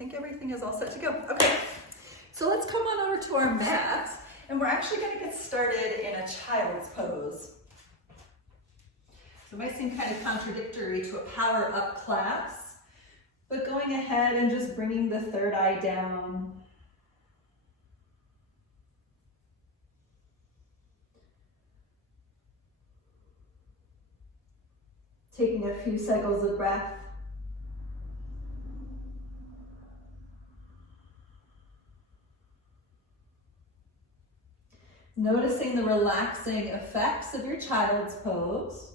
think everything is all set to go. Okay, so let's come on over to our mat, and we're actually going to get started in a child's pose. So it might seem kind of contradictory to a power up class, but going ahead and just bringing the third eye down. Taking a few cycles of breath. Noticing the relaxing effects of your child's pose.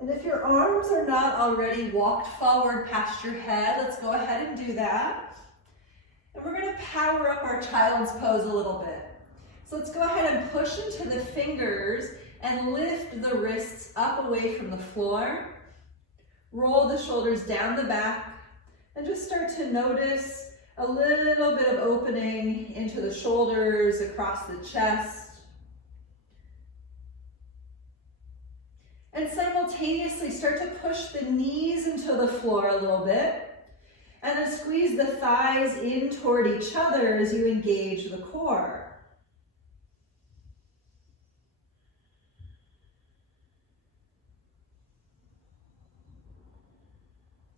And if your arms are not already walked forward past your head, let's go ahead and do that. And we're going to power up our child's pose a little bit. So let's go ahead and push into the fingers and lift the wrists up away from the floor. Roll the shoulders down the back and just start to notice a little bit of opening into the shoulders, across the chest. And simultaneously start to push the knees into the floor a little bit. And then squeeze the thighs in toward each other as you engage the core.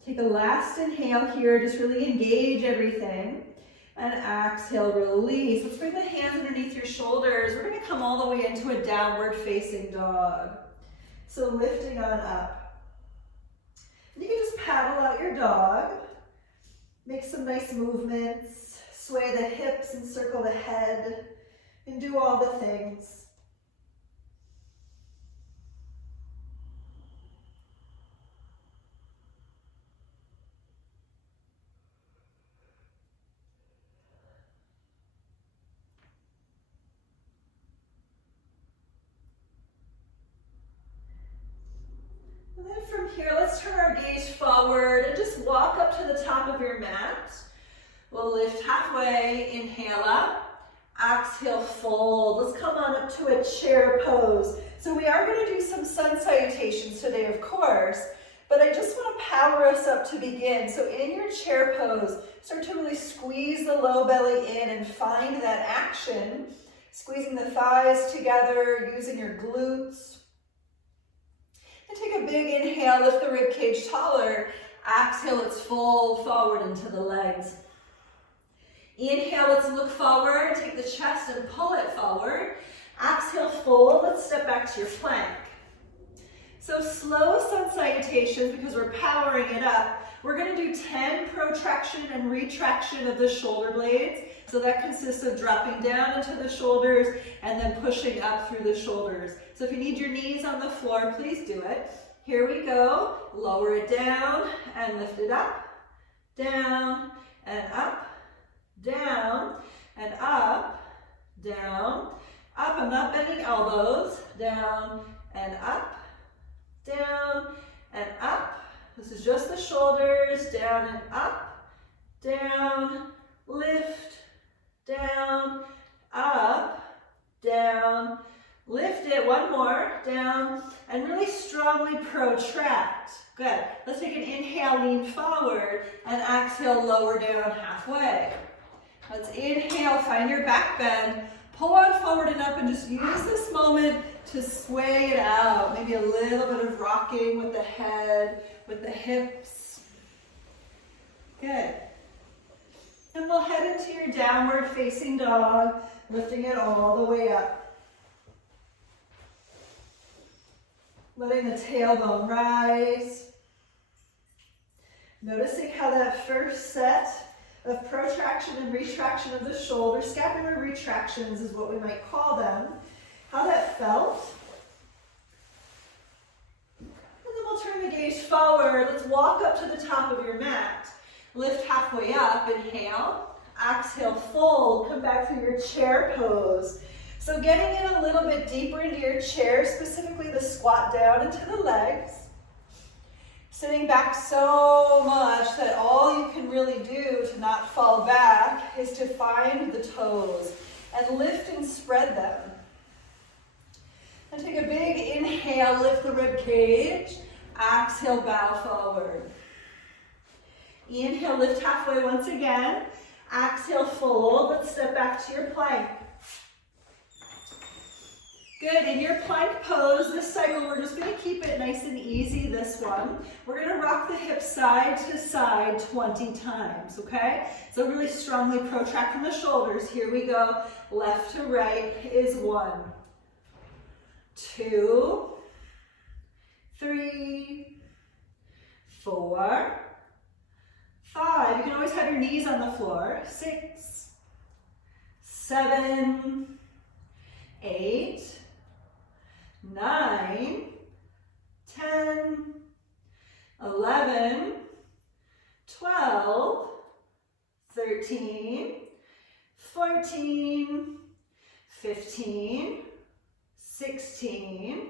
Take a last inhale here, just really engage everything. And exhale, release. Let's bring the hands underneath your shoulders. We're going to come all the way into a downward facing dog. So lifting on up. And you can just paddle out your dog. Make some nice movements. Sway the hips and circle the head. And do all the things. And then from here, let's turn our gaze forward and just walk up to the top of your mat. We'll lift halfway, inhale up, exhale, fold. Let's come on up to a chair pose. So we are going to do some sun salutations today, of course, but I just want to power us up to begin. So in your chair pose, start to really squeeze the low belly in and find that action. Squeezing the thighs together, using your glutes. And take a big inhale, lift the rib cage taller. Exhale, let's fold forward into the legs. Inhale, let's look forward, take the chest and pull it forward. Exhale, fold, let's step back to your plank. So slow sun salutations because we're powering it up. We're going to do 10 protraction and retraction of the shoulder blades. So that consists of dropping down into the shoulders and then pushing up through the shoulders. So if you need your knees on the floor, please do it. Here we go. Lower it down and lift it up, down and up, down and up, down, up. I'm not bending elbows. Down and up, down and up. This is just the shoulders, down and up, down, lift, down, up, down, lift it, one more, down, and really strongly protract. Good. Let's take an inhale, lean forward, and exhale, lower down halfway. Let's inhale, find your back bend, pull on forward and up, and just use this moment to sway it out. Maybe a little bit of rocking with the head, with the hips. Good. And we'll head into your downward facing dog, lifting it all the way up. Letting the tailbone rise. Noticing how that first set of protraction and retraction of the shoulder, scapular retractions is what we might call them, how that felt. And then we'll turn the gaze forward. Let's walk up to the top of your mat. Lift halfway up, inhale, exhale, fold, come back through your chair pose. So getting in a little bit deeper into your chair, specifically the squat down into the legs. Sitting back so much that all you can really do to not fall back is to find the toes and lift and spread them. And take a big inhale. Inhale, lift the rib cage. Exhale, bow forward. Inhale, lift halfway once again. Exhale, fold. Let's step back to your plank. Good, in your plank pose, this cycle, we're just gonna keep it nice and easy, this one. We're gonna rock the hips side to side 20 times, okay? So really strongly protracting the shoulders. Here we go. Left to right is 1, 2, 3, 4, 5. You can always have your knees on the floor. 6, 7, 8, 9, 10, 11, 12, 13, 14, 15, 16,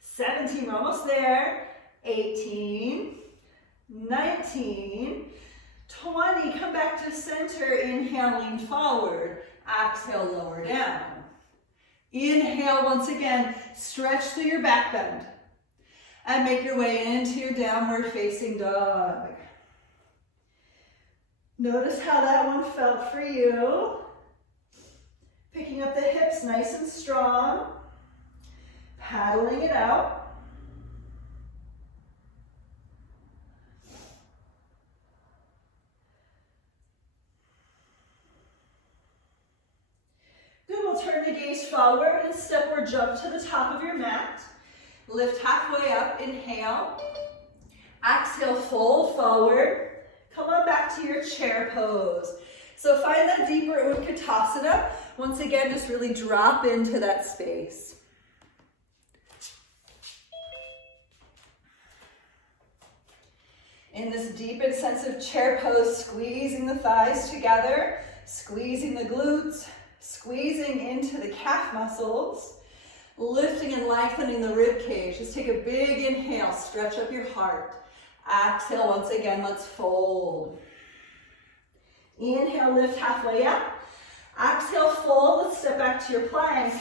17, we're almost there, 18, 19, 20, come back to center, inhale, lean forward, exhale, lower down. Inhale once again, stretch through your back bend and make your way into your downward facing dog. Notice how that one felt for you. Picking up the hips nice and strong, paddling it out. Good, we'll turn the gaze forward and step or jump to the top of your mat. Lift halfway up, inhale. Exhale, fold forward. Come on back to your chair pose. So find that deeper Utkatasana. Once again, just really drop into that space. In this deep and sense of chair pose, squeezing the thighs together, squeezing the glutes, squeezing into the calf muscles, lifting and lengthening the rib cage. Just take a big inhale, stretch up your heart. Exhale, once again, let's fold. Inhale, lift halfway up. Exhale, fold. Let's step back to your plank.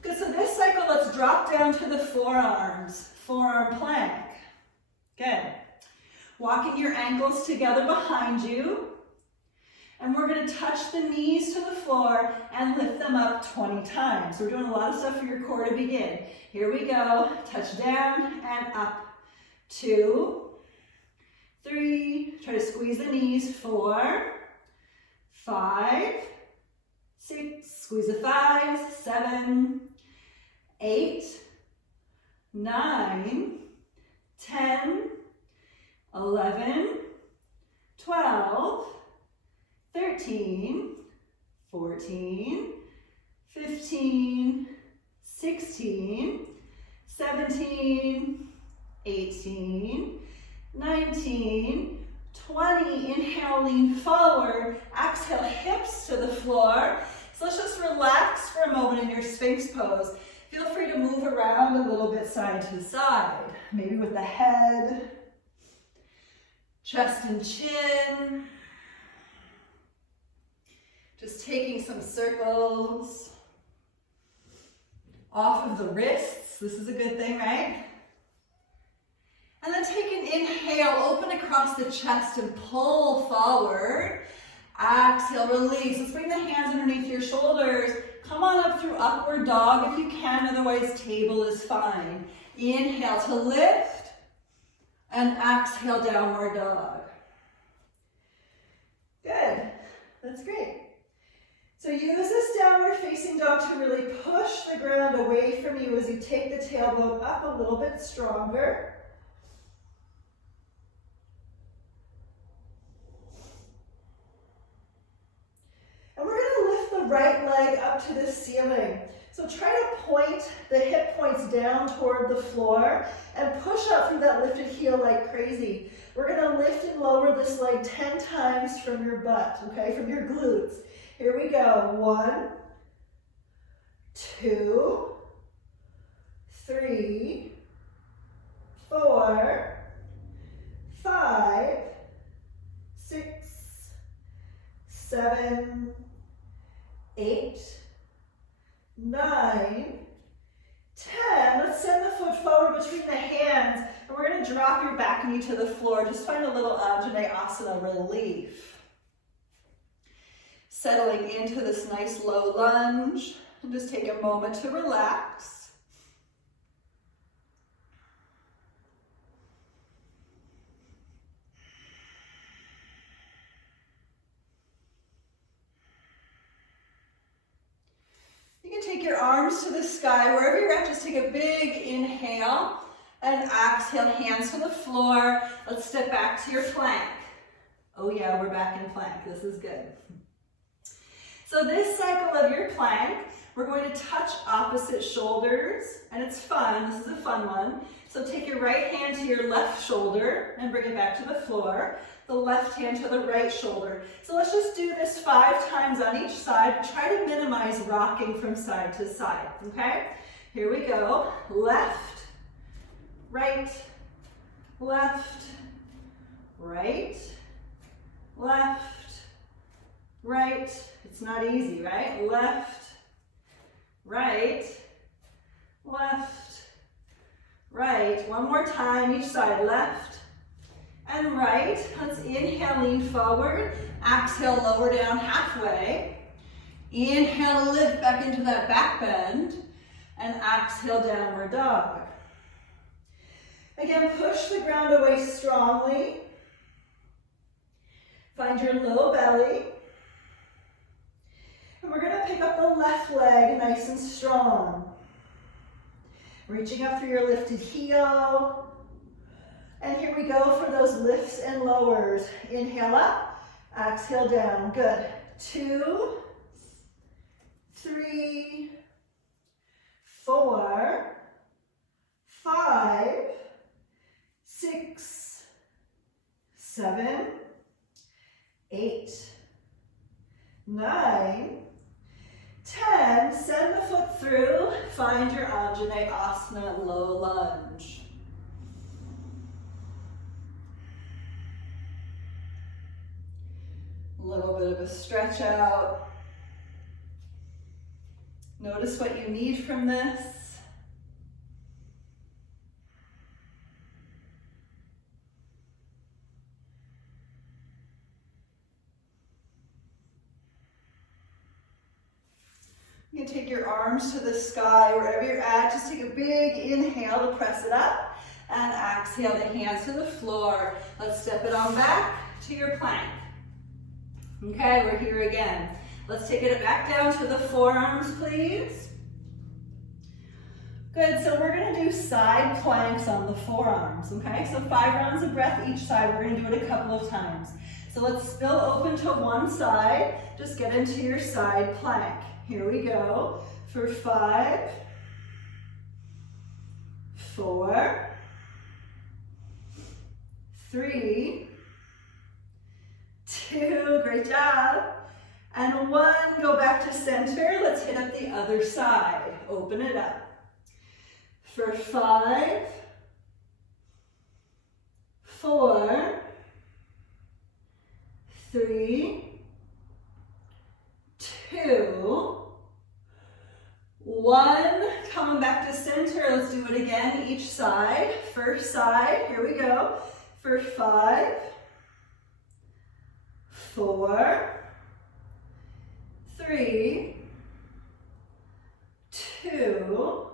Good, so this cycle, let's drop down to the forearms, forearm plank. Good. Walking your ankles together behind you. And we're going to touch the knees to the floor and lift them up 20 times. We're doing a lot of stuff for your core to begin. Here we go. Touch down and up. 2, 3. Try to squeeze the knees. 4, 5, 6. Squeeze the thighs. 7, 8, 9, 10, 11, 12, 13, 14, 15, 16, 17, 18, 19, 20. Inhale, lean forward. Exhale, hips to the floor. So let's just relax for a moment in your Sphinx pose. Feel free to move around a little bit side to side. Maybe with the head, chest and chin. Just taking some circles off of the wrists. This is a good thing, right? And then take an inhale, open across the chest and pull forward. Exhale, release. Let's bring the hands underneath your shoulders. Come on up through upward dog if you can, otherwise table is fine. Inhale to lift and exhale, downward dog. Good, that's great. So use this downward facing dog to really push the ground away from you as you take the tailbone up a little bit stronger. And we're going to lift the right leg up to the ceiling. So try to point the hip points down toward the floor and push up through that lifted heel like crazy. We're going to lift and lower this leg 10 times from your butt, okay, from your glutes. Here we go. 1, 2, 3, 4, 5, 6, 7, 8, 9, 10. Let's send the between the hands, and we're going to drop your back knee to the floor. Just find a little Anjaneyasana relief. Settling into this nice low lunge, and just take a moment to relax. You can take your arms to the sky. Wherever you're at, just take a big inhale and exhale, hands to the floor. Let's step back to your plank. Oh yeah, we're back in plank. This is good. So this cycle of your plank, we're going to touch opposite shoulders, and it's fun. This is a fun one. So take your right hand to your left shoulder and bring it back to the floor. The left hand to the right shoulder. So let's just do this 5 times on each side. Try to minimize rocking from side to side, okay? Here we go. Left, right, left, right, left, right. It's not easy, right? Left, right, left, right. One more time, each side. Left and right. Let's inhale, lean forward. Exhale, lower down halfway. Inhale, lift back into that back bend. And exhale, downward dog. Again, push the ground away strongly. Find your low belly. And we're going to pick up the left leg nice and strong. Reaching up through your lifted heel. And here we go for those lifts and lowers. Inhale up, exhale down. Good. 2, 3, 4, 5, 6, 7, 8, 9, 10. Send the foot through. Find your Anjaneyasana low lunge. A little bit of a stretch out. Notice what you need from this. You can take your arms to the sky, wherever you're at. Just take a big inhale to press it up, and exhale the hands to the floor. Let's step it on back to your plank. Okay, we're here again. Let's take it back down to the forearms, please. Good, so we're gonna do side planks on the forearms, okay? So 5 rounds of breath each side. We're gonna do it a couple of times. So let's spill open to one side. Just get into your side plank. Here we go for 5, 4, 3, 2, great job, and 1, go back to center. Let's hit up the other side. Open it up. For 5, 4, 3, 2, 1. Coming back to center. Let's do it again, each side. First side, here we go. For 5, 4, 3, 2,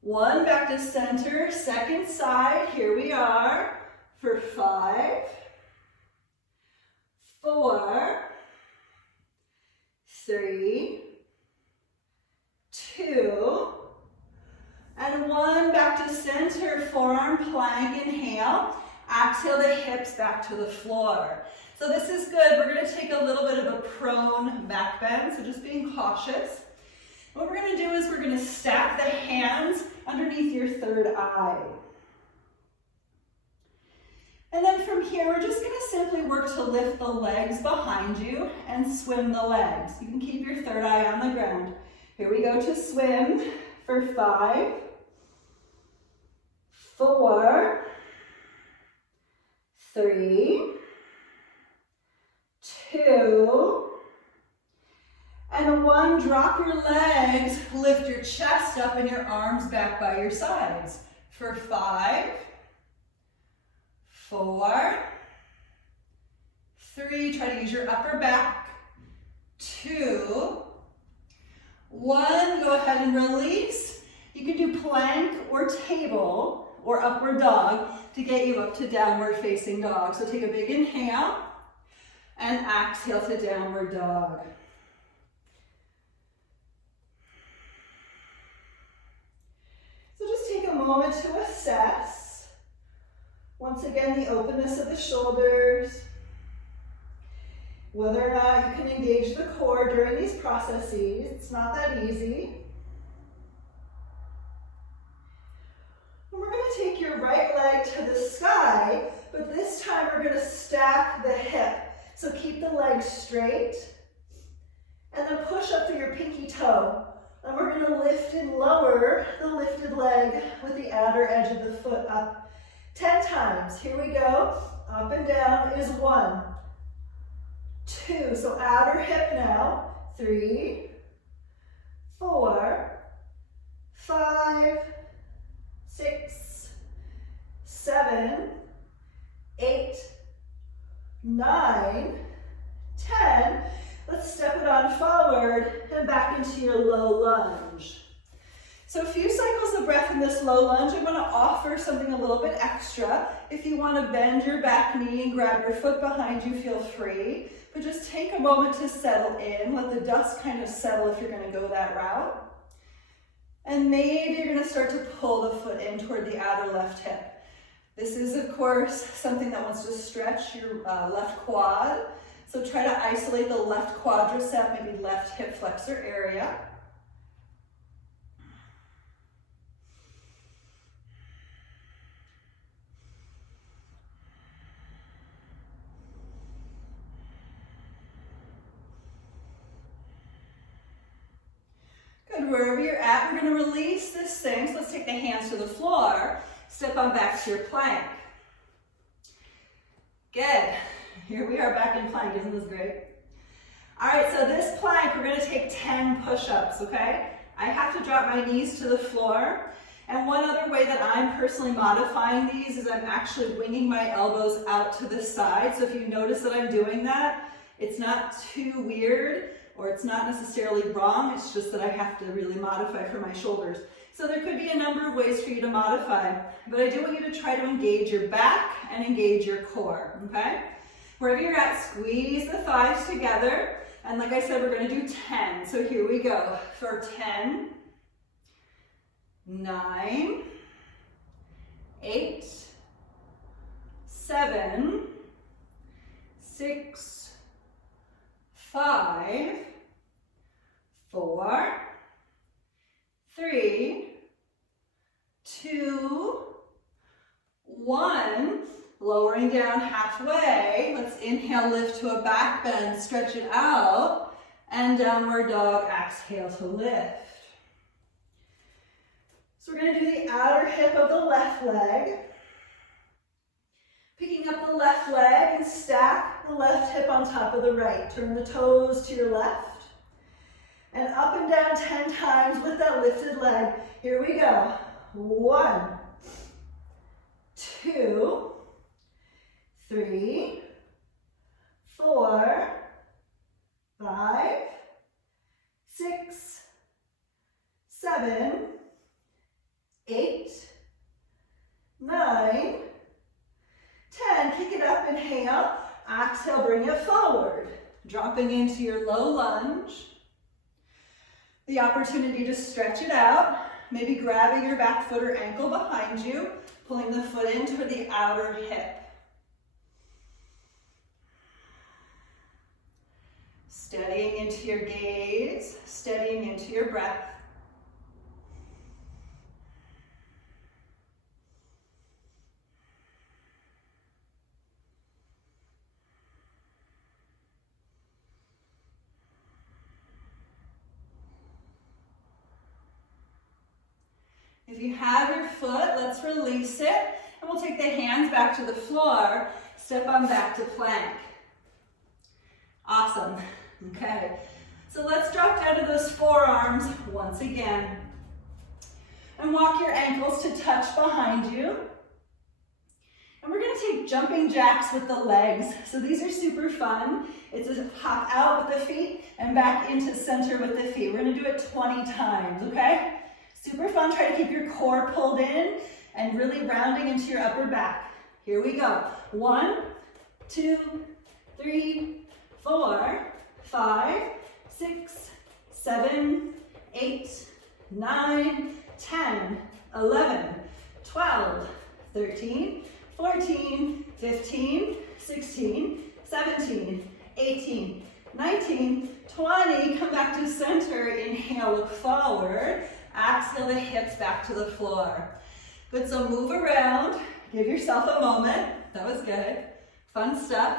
1. Back to center. Second side, here we are. For 5, 4, 3, 2, and 1. Back to center, forearm plank, inhale. Exhale the hips back to the floor. So this is good. We're going to take a little bit of a prone back bend, so just being cautious. What we're going to do is we're going to stack the hands underneath your third eye. And then from here, we're just going to simply work to lift the legs behind you and swim the legs. You can keep your third eye on the ground. Here we go to swim for 5, 4, 3, 2, And 1, drop your legs, lift your chest up and your arms back by your sides. For 5, 4, 3, try to use your upper back. 2, 1, go ahead and release. You can do plank or table or upward dog to get you up to downward facing dog. So take a big inhale and exhale to downward dog. So just take a moment to assess. Once again, the openness of the shoulders, whether or not you can engage the core during these processes. It's not that easy. And we're going to take your right leg to the sky, but this time we're going to stack the hip. So keep the leg straight, and then push up through your pinky toe. And we're going to lift and lower the lifted leg with the outer edge of the foot up 10 times. Here we go. Up and down is 1, 2, so outer hip now. 3, 4, 5, 6, 7, 8, 9, 10. Let's step it on forward and back into your low lunge. So a few cycles of breath in this low lunge. I'm going to offer something a little bit extra. If you want to bend your back knee and grab your foot behind you, feel free. But just take a moment to settle in. Let the dust kind of settle if you're going to go that route. And maybe you're going to start to pull the foot in toward the outer left hip. This is, of course, something that wants to stretch your left quad. So try to isolate the left quadricep, maybe left hip flexor area. Good, wherever you're at, we're going to release this thing. So let's take the hands to the floor. Step on back to your plank. Good. Here we are back in plank. Isn't this great? All right, so this plank, we're going to take 10 push-ups, okay? I have to drop my knees to the floor. And one other way that I'm personally modifying these is I'm actually winging my elbows out to the side. So if you notice that I'm doing that, it's not too weird or it's not necessarily wrong. It's just that I have to really modify for my shoulders. So there could be a number of ways for you to modify, but I do want you to try to engage your back and engage your core, okay? Wherever you're at, squeeze the thighs together. And like I said, we're going to do 10. So here we go. For 10, 9, 8, 7, 6, 5, 4, 3, 2, 1. Lowering down halfway. Let's inhale, lift to a back bend, stretch it out, and downward dog, exhale to lift. So we're going to do the outer hip of the left leg. Picking up the left leg and stack the left hip on top of the right. Turn the toes to your left. And up and down 10 times with that lifted leg. Here we go. 1, 2, 3, 4, 5, 6, 7, 8, 9, 10. Kick it up, inhale. Exhale, bring it forward. Dropping into your low lunge. The opportunity to stretch it out. Maybe grabbing your back foot or ankle behind you. Pulling the foot in toward the outer hip. Steadying into your gaze, steadying into your breath. If you have your foot, let's release it, and we'll take the hands back to the floor, step on back to plank. Awesome. Okay, So let's drop down to those forearms once again. And walk your ankles to touch behind you. And we're gonna take jumping jacks with the legs. So these are super fun. It's a hop out with the feet and back into center with the feet. We're gonna do it 20 times, okay? Super fun. Try to keep your core pulled in and really rounding into your upper back. Here we go. 1, 2, 3, 4, 5, 6, 7, 8, 9, 10, 11, 12, 13, 14, 15, 16, 17, 18, 19, 20. Come back to center. Inhale, look forward. Exhale the hips back to the floor. Good, so move around. Give yourself a moment. That was good. Fun stuff.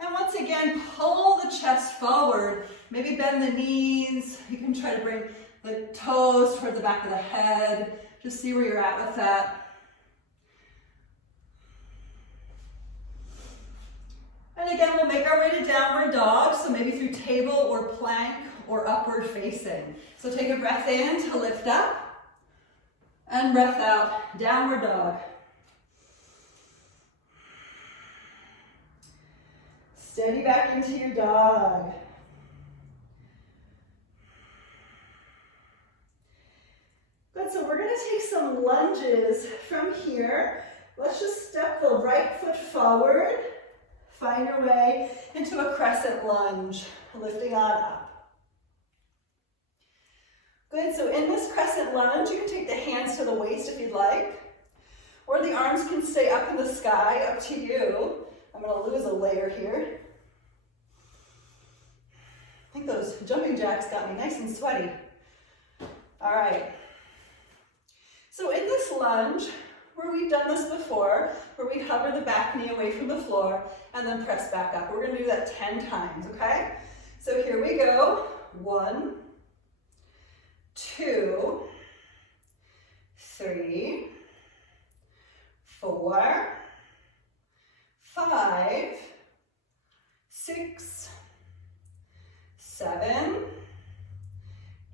And once again, pull the chest forward. Maybe bend the knees. You can try to bring the toes toward the back of the head. Just see where you're at with that. And again, we'll make our way to downward dog. So maybe through table or plank or upward facing. So take a breath in to lift up. And breath out, downward dog. Steady back into your dog. Good, so we're gonna take some lunges from here. Let's just step the right foot forward. Find your way into a crescent lunge, lifting on up. Good, so in this crescent lunge, you can take the hands to the waist if you'd like, or the arms can stay up in the sky, up to you. I'm gonna lose a layer here. I think those jumping jacks got me nice and sweaty. All right. So in this lunge, where we've done this before, where we hover the back knee away from the floor and then press back up. We're gonna do that 10 times, okay? So here we go. 1, 2, 3, 4, 5, 6, 7,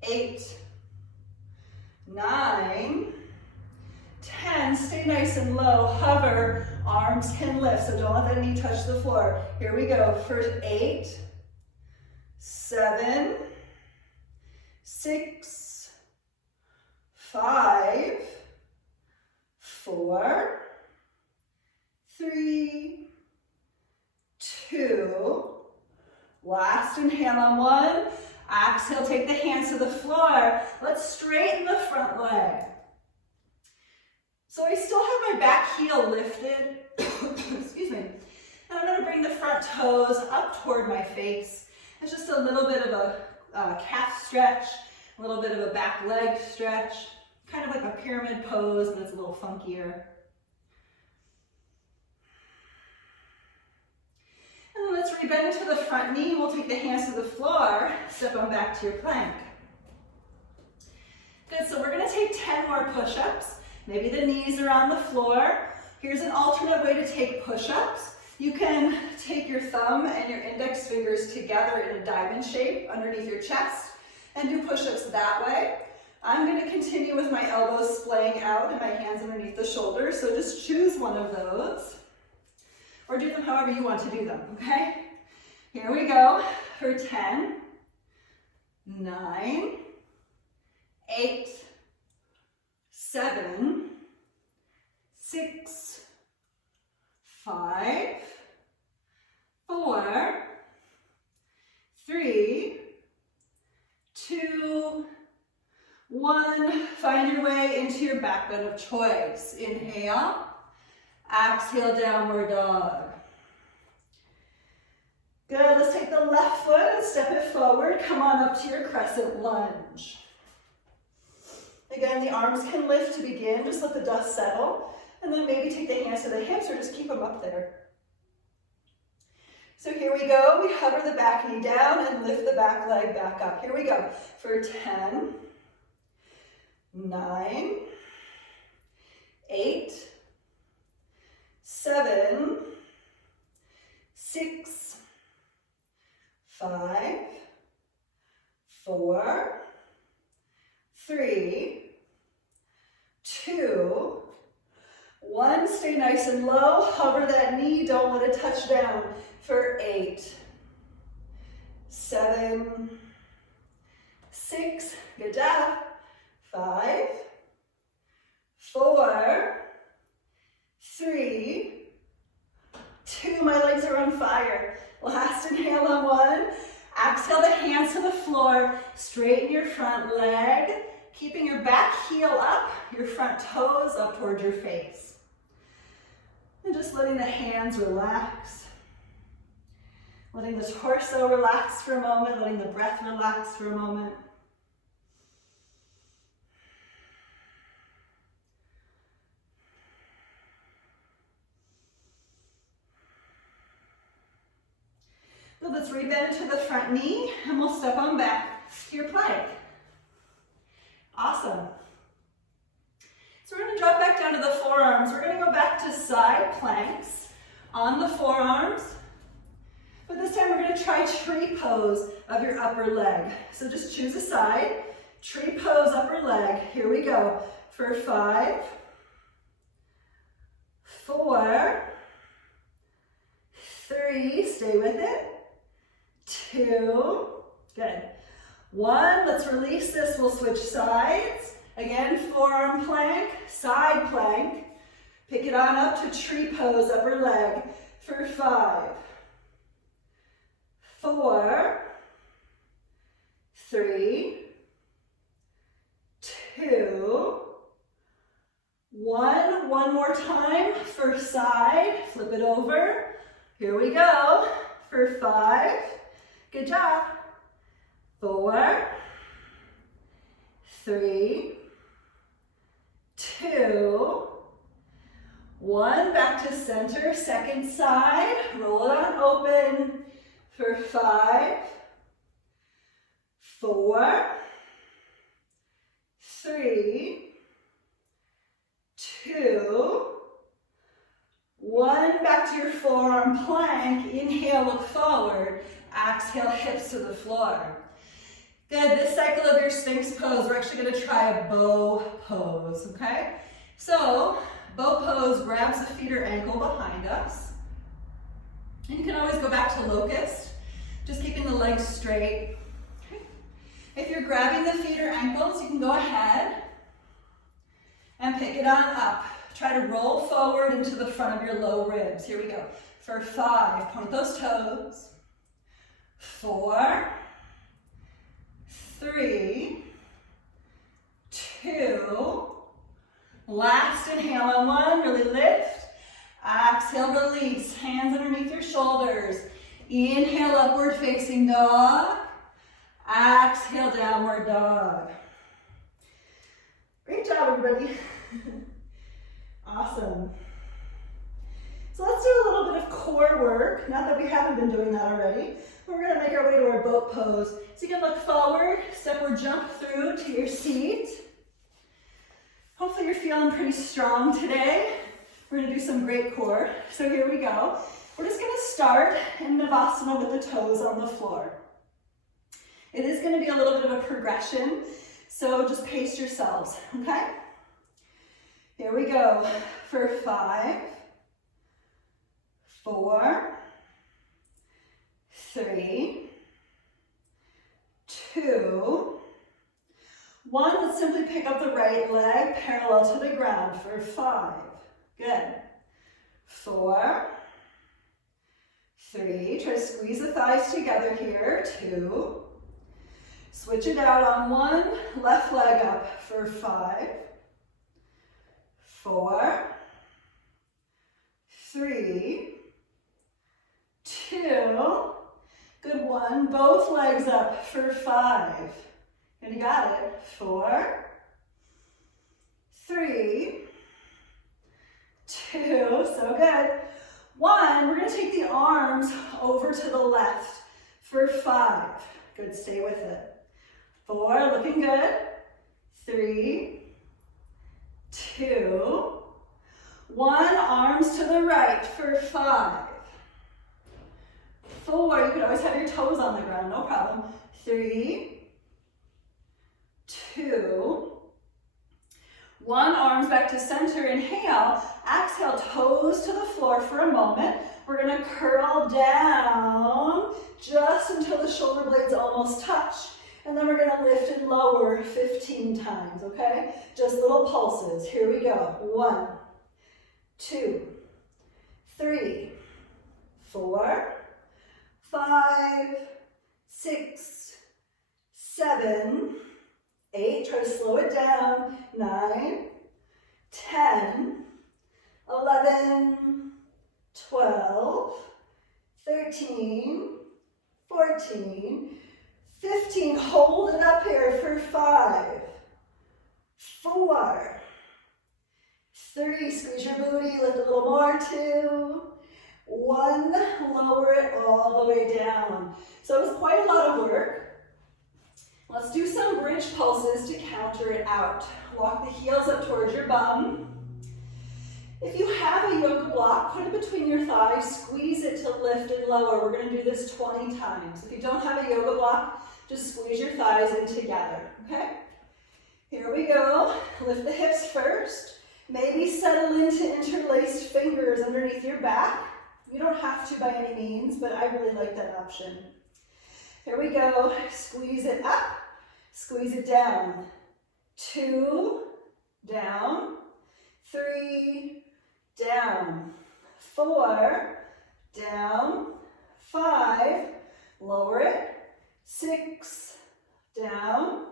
8, 9, 10. Stay nice and low. Hover. Arms can lift, so don't let that knee touch the floor. Here we go. First 8, 7, 6, 5, 4, 3, 2. Last inhale on 1. Exhale, take the hands to the floor. Let's straighten the front leg. So I still have my back heel lifted, excuse me. And I'm gonna bring the front toes up toward my face. It's just a little bit of a calf stretch, a little bit of a back leg stretch, kind of like a pyramid pose, but it's a little funkier. And then let's rebend into the front knee. We'll take the hands to the floor, step on back to your plank. Good, so we're gonna take 10 more push-ups. Maybe the knees are on the floor. Here's an alternate way to take push-ups. You can take your thumb and your index fingers together in a diamond shape underneath your chest and do push-ups that way. I'm gonna continue with my elbows splaying out and my hands underneath the shoulders, so just choose one of those. Or do them however you want to do them, okay? Here we go for 10, 9, 8, 7, 6, 5, 4, 3, 2, 1. Find your way into your back bend of choice. Inhale. Exhale, downward dog. Good, let's take the left foot and step it forward. Come on up to your crescent lunge. Again, the arms can lift to begin. Just let the dust settle. And then maybe take the hands to the hips or just keep them up there. So here we go. We hover the back knee down and lift the back leg back up. Here we go for 10, 9, 8, 7, 6, 5, 4, 3, 2, 1. Stay nice and low. Hover that knee. Don't let it touch down for 8, 7, 6. Good job. 5, 4, 3, 2. My legs are on fire. Last inhale on 1. Exhale the hands to the floor. Straighten your front leg. Keeping your back heel up, your front toes up towards your face. And just letting the hands relax. Letting the torso relax for a moment. Letting the breath relax for a moment. Good, let's rebend to the front knee and we'll step on back to your plank. Awesome. So we're going to drop back down to the forearms. We're going to go back to side planks on the forearms. But this time we're going to try tree pose of your upper leg. So just choose a side. Tree pose, upper leg. Here we go. For 5, 4, 3, stay with it. 2, good. 1, let's release this, we'll switch sides. Again, forearm plank, side plank. Pick it on up to tree pose, upper leg, for 5, 4, 3, 2, 1. One more time for side, flip it over. Here we go, for 5, good job. 4, 3, 2, 1. Back to center, second side. Roll it on open for 5, 4, 3, 2, 1. Back to your forearm plank. Inhale, look forward. Exhale, hips to the floor. Good, this cycle of your Sphinx pose, we're actually going to try a bow pose, okay? So, bow pose grabs the feet or ankle behind us. And you can always go back to locust, just keeping the legs straight. Okay. If you're grabbing the feet or ankles, you can go ahead and pick it on up. Try to roll forward into the front of your low ribs. Here we go. For 5, point those toes. 4, 3, 2, last inhale on 1, really lift. Exhale, release, hands underneath your shoulders. Inhale, upward facing dog. Exhale, downward dog. Great job, everybody. Awesome. So let's do a little bit of core work. Not that we haven't been doing that already. We're going to make our way to our boat pose. So you can look forward, step or jump through to your seat. Hopefully you're feeling pretty strong today. We're going to do some great core. So here we go. We're just going to start in Navasana with the toes on the floor. It is going to be a little bit of a progression, so just pace yourselves, okay? Here we go. For 5, 4, 3, 2, 1. Let's simply pick up the right leg parallel to the ground for 5. Good. 4, 3. Try to squeeze the thighs together here. 2. Switch it out on 1. Left leg up for 5, 4, 3, 2. Good. 1. Both legs up for 5. And you got it. 4, 3, 2. So good. 1. We're going to take the arms over to the left for 5. Good. Stay with it. 4. Looking good. 3, 2, 1. Arms to the right for 5, 4, you could always have your toes on the ground, no problem. 3, 2, 1, arms back to center, inhale, exhale, toes to the floor for a moment. We're gonna curl down just until the shoulder blades almost touch. And then we're gonna lift and lower 15 times, okay? Just little pulses. Here we go. 1, 2, 3, 4, 5, 6, 7, 8. Try to slow it down. 9, 10, 11, 12, 13, 14, 15, hold it up here for 5, 4, 3, squeeze your booty, lift a little more, 2, 1, lower it all the way down. So it was quite a lot of work. Let's do some bridge pulses to counter it out. Walk the heels up towards your bum. If you have a yoga block, put it between your thighs, squeeze it to lift and lower. We're gonna do this 20 times. If you don't have a yoga block, just squeeze your thighs in together, okay? Here we go. Lift the hips first. Maybe settle into interlaced fingers underneath your back. You don't have to by any means, but I really like that option. Here we go. Squeeze it up, squeeze it down. 2, down. 3, down. 4, down. 5, lower it. 6, down.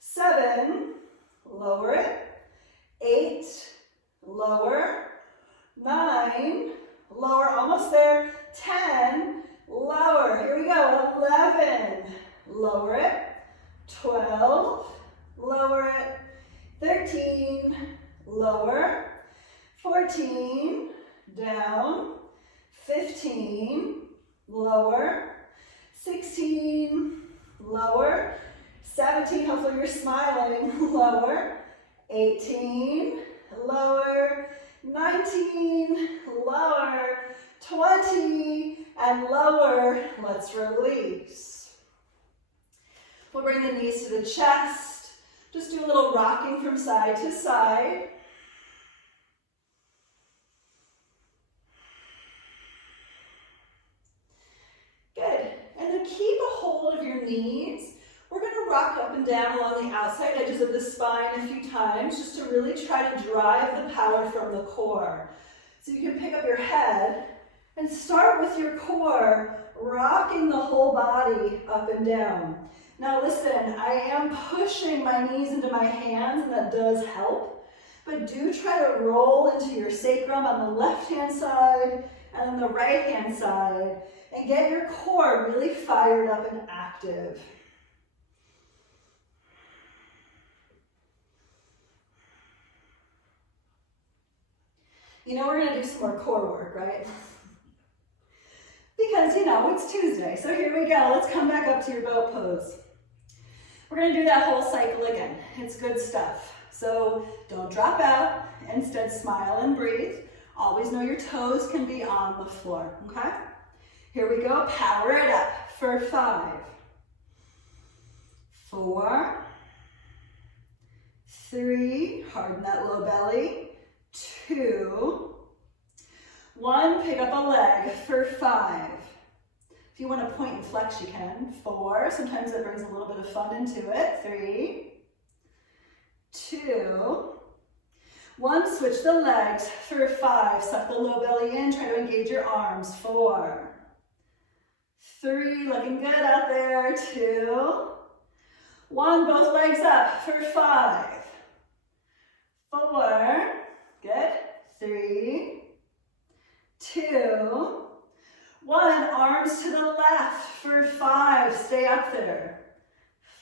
7, lower it. 8, lower. 9, lower, almost there. 10, lower. Here we go. 11, lower it. 12, lower it. 13, lower. 14, down. 15, lower. 16, lower. 17, hopefully you're smiling, lower. 18, lower. 19, lower. 20, and lower. Let's release. We'll bring the knees to the chest. Just do a little rocking from side to side. Good. And then keep a hold of your knees. We're going to rock up and down along the outside edges of the spine a few times just to really try to drive the power from the core. So you can pick up your head and start with your core, rocking the whole body up and down. Now listen, I am pushing my knees into my hands, and that does help. But do try to roll into your sacrum on the left-hand side and on the right-hand side, and get your core really fired up and active. You know we're going to do some more core work, right? Because, you know, it's Tuesday. So here we go. Let's come back up to your boat pose. We're going to do that whole cycle again. It's good stuff. So don't drop out. Instead, smile and breathe. Always know your toes can be on the floor, okay? Here we go. Power it up for 5, 4, 3, harden that low belly. 2, 1, pick up a leg for 5. If you want to point and flex, you can. 4, sometimes that brings a little bit of fun into it. 3, 2, 1, switch the legs for 5. Suck the low belly in, try to engage your arms. 4, 3, looking good out there. 2, 1, both legs up for 5, 4, good. 3, 2, 1, arms to the left for 5, stay up there.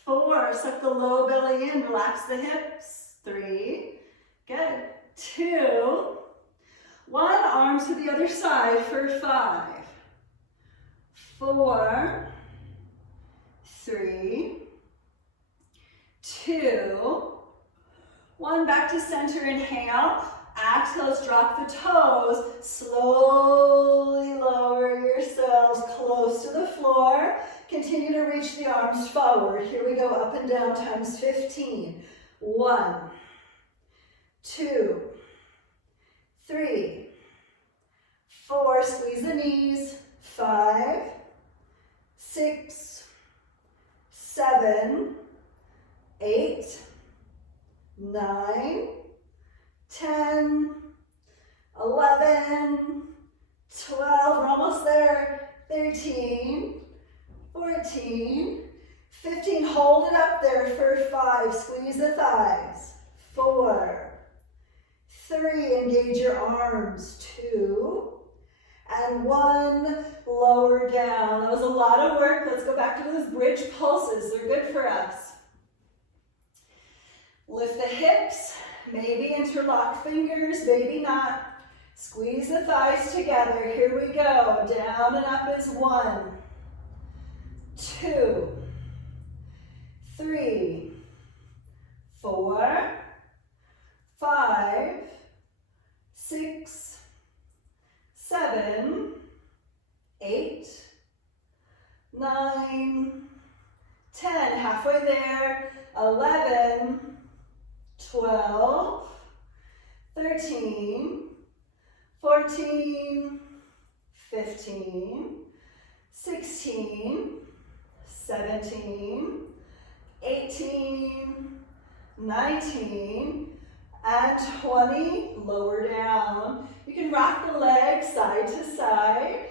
4, suck the low belly in, relax the hips. 3, good. 2, 1, arms to the other side for 5, 4, 3, 2, 1, back to center, inhale. exhale, let's drop the toes. Slowly lower yourselves close to the floor. Continue to reach the arms forward. Here we go, up and down times 15. 1, 2, 3, 4, squeeze the knees. 5, 6, 7, 8, 9, 10, 11, 12, we're almost there, 13, 14, 15, hold it up there for 5, squeeze the thighs, 4, 3, engage your arms, 2, and 1, lower down. That was a lot of work. Let's go back to those bridge pulses. They're good for us. Lift the hips, maybe interlock fingers, maybe not. Squeeze the thighs together. Here we go. Down and up is 1, 2, 3, 4, 5, 6, 7, 8, 9, 10, halfway there, 11, 12, 13, 14, 15, 16, 17, 18, 19, and 20, lower down. You can rock the legs side to side.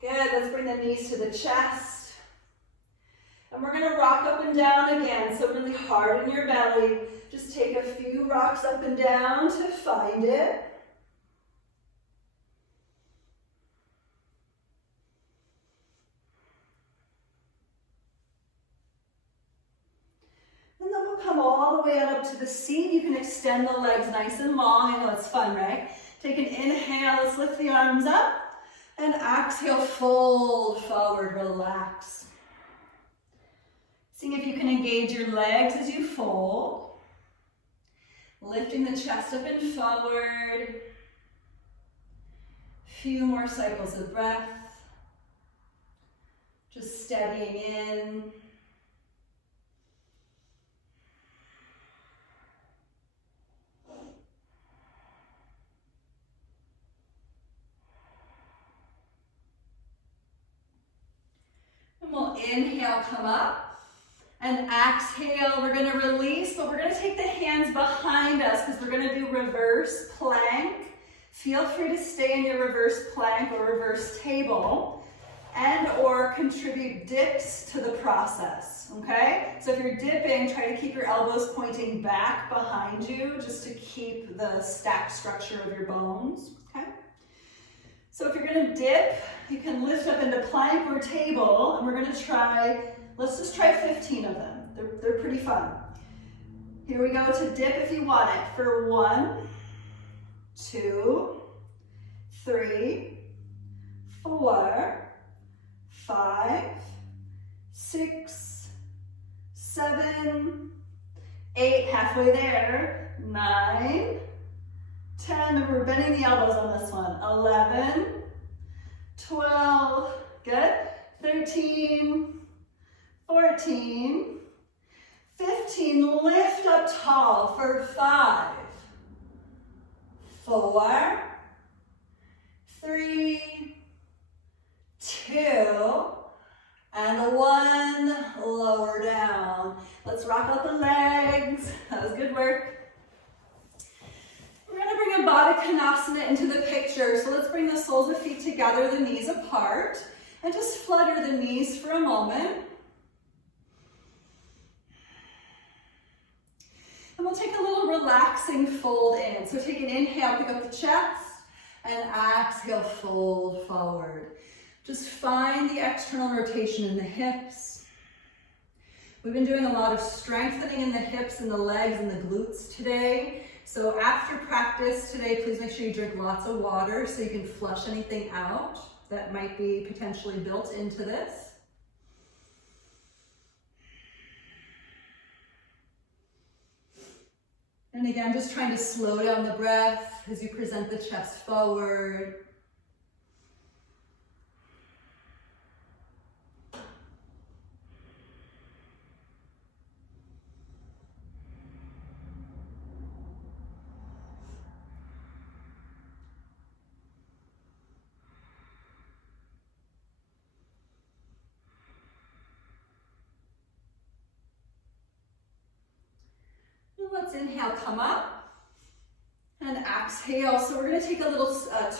Good, let's bring the knees to the chest. And we're gonna rock up and down again, so really harden your belly. Just take a few rocks up and down to find it. And then we'll come all the way on up to the seat. You can extend the legs nice and long. I know it's fun, right? Take an inhale, let's lift the arms up. And exhale, fold forward, relax. Seeing if you can engage your legs as you fold. Lifting the chest up and forward. Few more cycles of breath. Just steadying in. And we'll inhale, come up, and exhale, we're gonna release, but we're gonna take the hands behind us because we're gonna do reverse plank. Feel free to stay in your reverse plank or reverse table and or contribute dips to the process, okay? So if you're dipping, try to keep your elbows pointing back behind you just to keep the stacked structure of your bones, okay? So if you're gonna dip, you can lift up into plank or table, and we're gonna try, let's just try 15 of them. They're pretty fun. Here we go to dip if you want it for 1, 2, 3, 4, 5, 6, 7, 8, halfway there, 9, 10, and we're bending the elbows on this one, 11, 12, good, 13, 14, 15, lift up tall for 5, 4, 3, 2, and 1, lower down. Let's rock out the legs. That was good work. We're gonna bring a Baddha Konasana into the picture. So let's bring the soles of feet together, the knees apart, and just flutter the knees for a moment. And we'll take a little relaxing fold in. So take an inhale, pick up the chest, and exhale, fold forward. Just find the external rotation in the hips. We've been doing a lot of strengthening in the hips and the legs and the glutes today. So after practice today, please make sure you drink lots of water so you can flush anything out that might be potentially built into this. And again, just trying to slow down the breath as you present the chest forward. Let's inhale, come up, and exhale. So we're going to take a little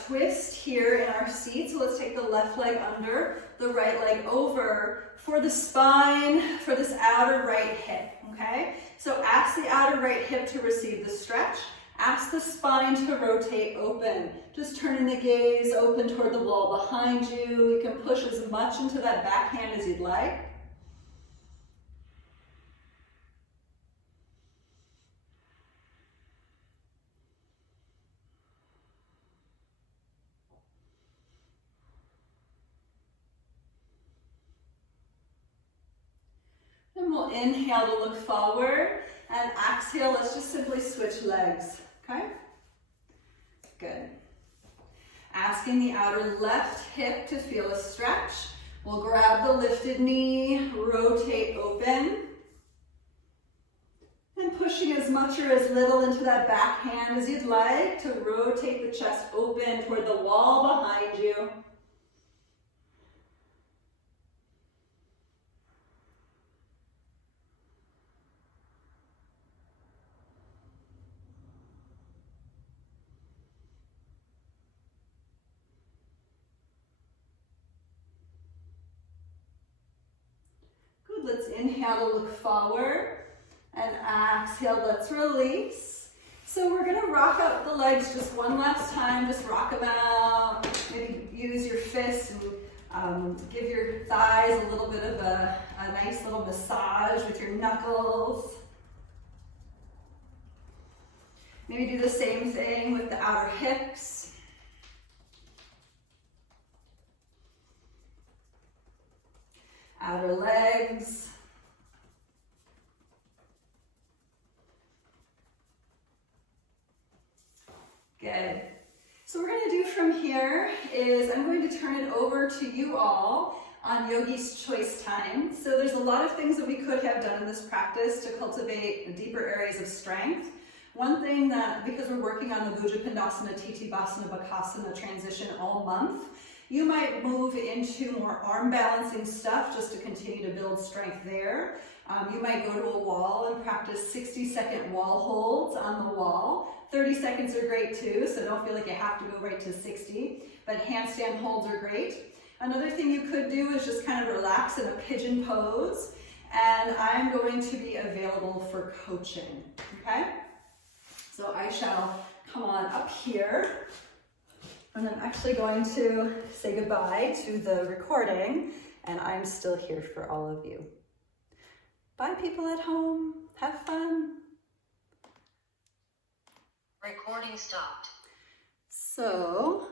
twist here in our seat. So let's take the left leg under, the right leg over for the spine, for this outer right hip, okay? So ask the outer right hip to receive the stretch. Ask the spine to rotate open. Just turning the gaze open toward the wall behind you. You can push as much into that back hand as you'd like. And we'll inhale to look forward, and exhale, let's just simply switch legs, okay? Good. Asking the outer left hip to feel a stretch. We'll grab the lifted knee, rotate open, and pushing as much or as little into that back hand as you'd like to rotate the chest open toward the wall behind you. Let's inhale to look forward, and exhale, let's release. So we're gonna rock out the legs just one last time, just rock them out. Maybe use your fists and give your thighs a little bit of a nice little massage with your knuckles. Maybe do the same thing with the outer hips. Outer legs. Good. So what we're going to do from here is I'm going to turn it over to you all on Yogi's Choice time. So there's a lot of things that we could have done in this practice to cultivate deeper areas of strength. One thing that, because we're working on the Bhujapindasana, Titibhasana, Bakasana transition all month, you might move into more arm balancing stuff just to continue to build strength there. You might go to a wall and practice 60-second wall holds on the wall. 30 seconds are great too, so don't feel like you have to go right to 60, but handstand holds are great. Another thing you could do is just kind of relax in a pigeon pose, and I'm going to be available for coaching, okay? So I shall come on up here. And I'm actually going to say goodbye to the recording, and I'm still here for all of you. Bye, people at home. Have fun. Recording stopped. So